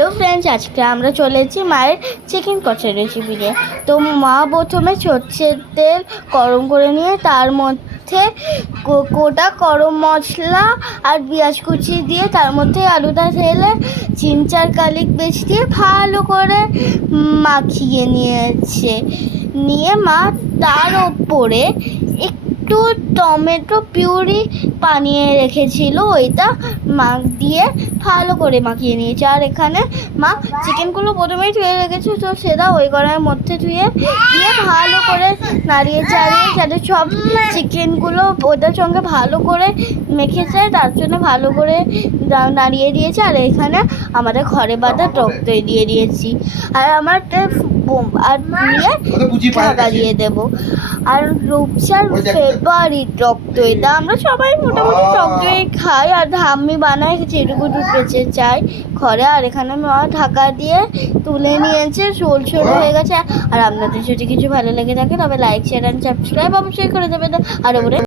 Hello friends আজকে আমরা চলেছি মায়ের চিকেন কষা রেসিপি নিয়ে। তো মা প্রথমে সর্ষে তেল গরম করে নিয়ে তার মধ্যে গোটা গরম মশলা আর পেঁয়াজ কুচি দিয়ে তার মধ্যে আলুটা ঢেলে চিনচার কালিক বেশ দিয়ে ভালো করে মাখিয়ে নিয়েছে। নিয়ে মা তার ওপরে একটু টমেটো পিউরি বানিয়ে রেখেছিল ওইটা মাখ দিয়ে ভালো করে মাখিয়ে নিয়েছে। আর এখানে মা চিকেনগুলো প্রথমেই ধুয়ে রেখেছে তো সেটা ওই কড়াইয়ের মধ্যে ধুয়ে দিয়ে ভালো করে নাড়িয়ে চাড়িয়ে যাতে সব চিকেনগুলো ওটার সঙ্গে ভালো করে মেখে যায় তার জন্য ভালো করে নাড়িয়ে দিয়েছে। আর এখানে আমাদের ঘরে বাঁধা টক দই দিয়ে দিয়েছি। আর আমার আর দিয়ে ঢাকা দিয়ে দেব। আর রূপসার ফেভারিট টক দইটা আমরা সবাই মোটামুটি টক দই খাই আর আমি বানাই যেটুকু বেঁচে চাই ঘরে আর এখানে মা ঢাকা দিয়ে তুলে নিয়েছে সোল সোল হয়ে গেছে। আর আপনাদের যদি কিছু ভালো লেগে থাকে তবে লাইক শেয়ার অ্যান্ড সাবস্ক্রাইব অবশ্যই করে দেবেন। আর ওপরে